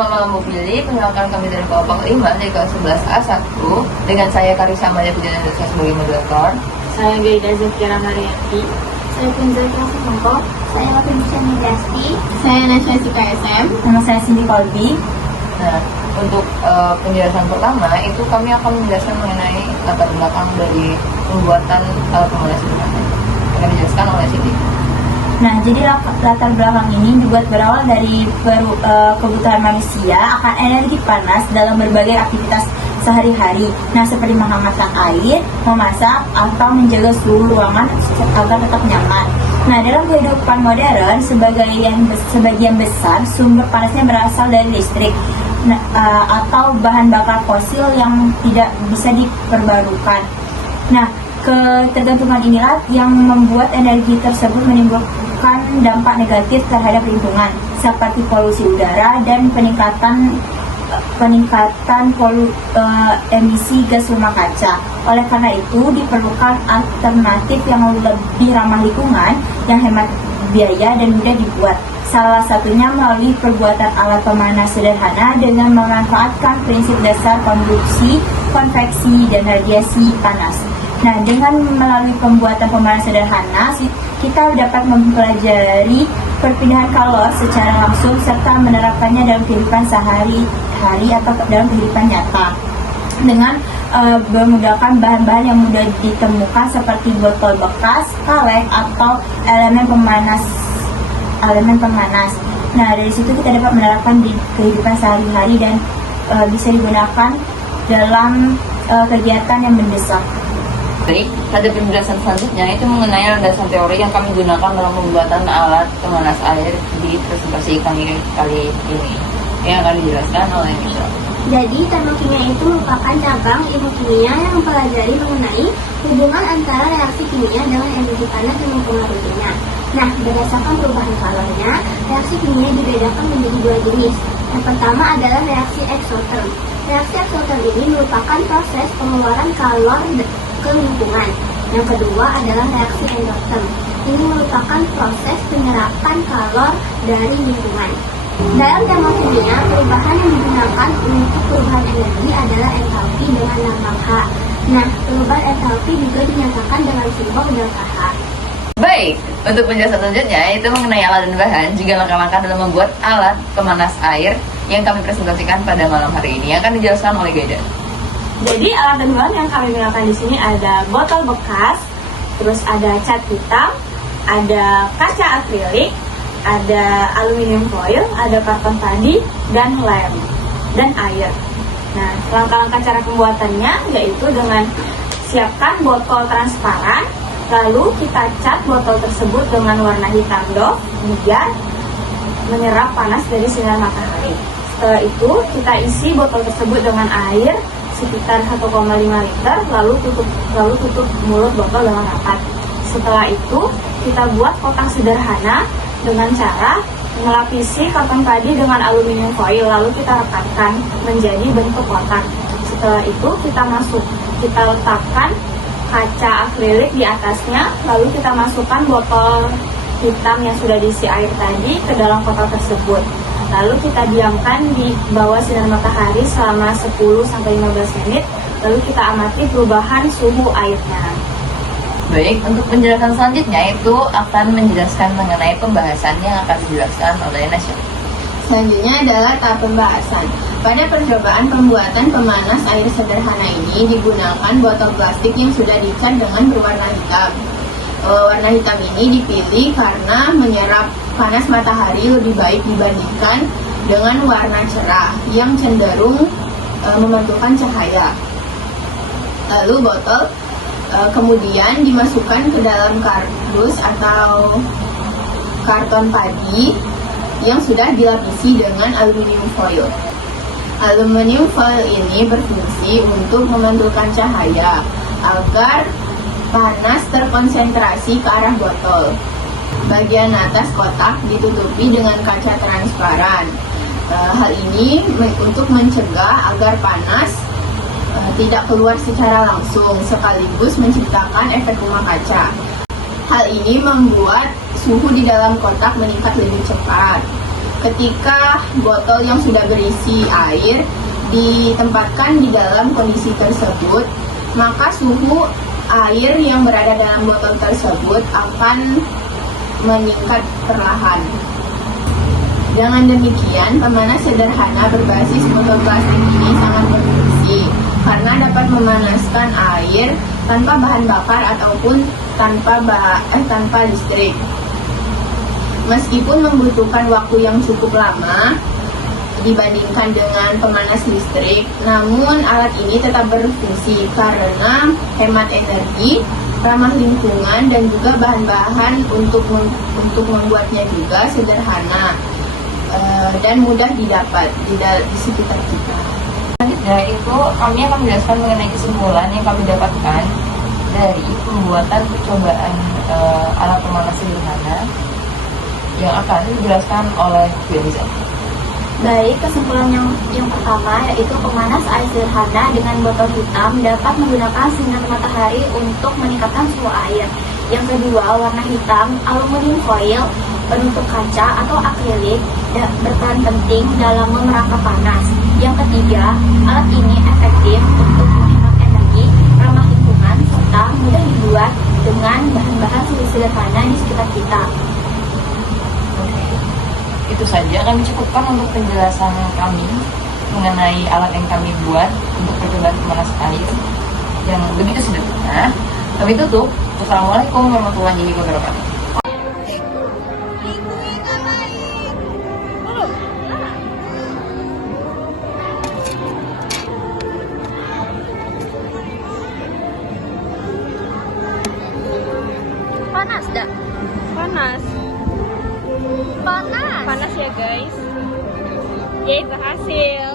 Selamat malam Bu Fili, perkenalkan kami dari Kelompok 5 dari kelas 11A1 dengan saya Karisa Amalia Pujian Indonesia sebagai moderator. Saya Gaida Zakira Marianti. Saya Kunzul Kasih. Saya Wakil Bushani Dasti. Saya Nasya Sika SM. Nama saya Cindy Kolbi. Nah, untuk penjelasan pertama itu kami akan menjelaskan mengenai latar belakang dari pembuatan alat pemanas sederhana. Akan dijelaskan oleh Cindy. Nah, jadi latar belakang ini dibuat berawal dari kebutuhan manusia akan energi panas dalam berbagai aktivitas sehari-hari. Nah, seperti memasak air, memasak, atau menjaga suhu ruangan agar tetap nyaman. Nah, dalam kehidupan modern, sebagian besar sumber panasnya berasal dari listrik atau bahan bakar fosil yang tidak bisa diperbarukan. Nah, ketergantungan inilah yang membuat energi tersebut menimbulkan dampak negatif terhadap lingkungan seperti polusi udara dan peningkatan emisi gas rumah kaca. Oleh karena itu diperlukan alternatif yang lebih ramah lingkungan, yang hemat biaya dan mudah dibuat. Salah satunya melalui perbuatan alat pemanas sederhana dengan memanfaatkan prinsip dasar konduksi, konveksi, dan radiasi panas. Nah, dengan melalui pembuatan pemanas sederhana, kita dapat mempelajari perpindahan kalor secara langsung serta menerapkannya dalam kehidupan sehari-hari atau dalam kehidupan nyata. Dengan memudahkan bahan-bahan yang mudah ditemukan seperti botol bekas, kaleng, atau elemen pemanas. Nah, dari situ kita dapat menerapkan di kehidupan sehari-hari dan bisa digunakan dalam kegiatan yang mendesak. Baik, pada penjelasan selanjutnya itu mengenai landasan teori yang kami gunakan dalam pembuatan alat pemanas air di presentasi kami kali ini yang akan dijelaskan oleh Michelle. Jadi, termokimia itu merupakan cabang ilmu kimia yang mempelajari mengenai hubungan antara reaksi kimia dengan energi panas yang mempengaruhinya. Nah, berdasarkan perubahan kalornya, reaksi kimia dibedakan menjadi dua jenis. Yang pertama adalah reaksi eksoterm. Reaksi eksoterm ini merupakan proses pengeluaran kalor ke lingkungan. Yang kedua adalah reaksi endoterm. Ini merupakan proses penyerapan kalor dari lingkungan. Dalam termokimia, perubahan yang digunakan untuk perubahan energi adalah entalpi dengan lambang H. Nah, perubahan entalpi juga dinyatakan dengan simbol delta H. Baik, untuk penjelasan selanjutnya itu mengenai alat dan bahan juga langkah-langkah dalam membuat alat pemanas air yang kami presentasikan pada malam hari ini akan dijelaskan oleh Gaida. Jadi alat dan bahan yang kami gunakan di sini ada botol bekas, terus ada cat hitam, ada kaca akrilik, ada aluminium foil, ada karton tadi, dan lem, dan air. Nah, langkah-langkah cara pembuatannya yaitu dengan siapkan botol transparan, lalu kita cat botol tersebut dengan warna hitam doff biar menyerap panas dari sinar matahari. Setelah itu kita isi botol tersebut dengan air sekitar 1,5 liter, lalu tutup mulut botol dengan rapat. Setelah itu kita buat kotak sederhana dengan cara melapisi karton tadi dengan aluminium foil, lalu kita rekatkan menjadi bentuk kotak. Setelah itu kita letakkan kaca akrilik di atasnya, lalu kita masukkan botol hitam yang sudah diisi air tadi ke dalam kotak tersebut. Lalu kita diamkan di bawah sinar matahari selama 10-15 menit, lalu kita amati perubahan suhu airnya. Baik, untuk penjelasan selanjutnya itu akan menjelaskan mengenai pembahasan yang akan dijelaskan oleh Nasya. Selanjutnya adalah tahap pembahasan. Pada percobaan pembuatan pemanas air sederhana ini digunakan botol plastik yang sudah dicat dengan berwarna hitam. Warna hitam ini dipilih karena menyerap panas matahari lebih baik dibandingkan dengan warna cerah yang cenderung memantulkan cahaya. Lalu botol kemudian dimasukkan ke dalam kardus atau karton padi yang sudah dilapisi dengan aluminium foil. Aluminium foil ini berfungsi untuk memantulkan cahaya agar panas terkonsentrasi ke arah botol. Bagian atas kotak ditutupi dengan kaca transparan. Hal ini untuk mencegah agar panas tidak keluar secara langsung, sekaligus menciptakan efek rumah kaca. Hal ini membuat suhu di dalam kotak meningkat lebih cepat. ketika botol yang sudah berisi air ditempatkan di dalam kondisi tersebut, maka suhu air yang berada dalam botol tersebut akan meningkat perlahan. Dengan demikian, pemanas sederhana berbasis botol plastik ini sangat berfungsi karena dapat memanaskan air tanpa bahan bakar ataupun tanpa listrik. Meskipun membutuhkan waktu yang cukup lama dibandingkan dengan pemanas listrik, namun alat ini tetap berfungsi karena hemat energi, ramah lingkungan, dan juga bahan-bahan untuk membuatnya juga sederhana dan mudah didapat di sekitar kita. Selanjutnya itu kami akan menjelaskan mengenai kesimpulan yang kami dapatkan dari pembuatan percobaan alat pemanas sederhana yang akan dijelaskan oleh Firza. Baik, kesimpulan yang pertama yaitu pemanas air sederhana dengan botol hitam dapat menggunakan sinar matahari untuk meningkatkan suhu air. Yang kedua, warna hitam, aluminium foil, penutup kaca atau akrilik berperan penting dalam memerangkap panas. Yang ketiga, alat ini efektif untuk menghemat energi, ramah lingkungan, serta mudah dibuat dengan bahan-bahan sederhana di sekitar kita. Itu saja kami cukupkan untuk penjelasan kami mengenai alat yang kami buat untuk percobaan pemanas air yang begitu sederhana. Kami tutup. Wassalamualaikum warahmatullahi wabarakatuh. Panas dah. Panas. Panas ya guys. Yeay, berhasil.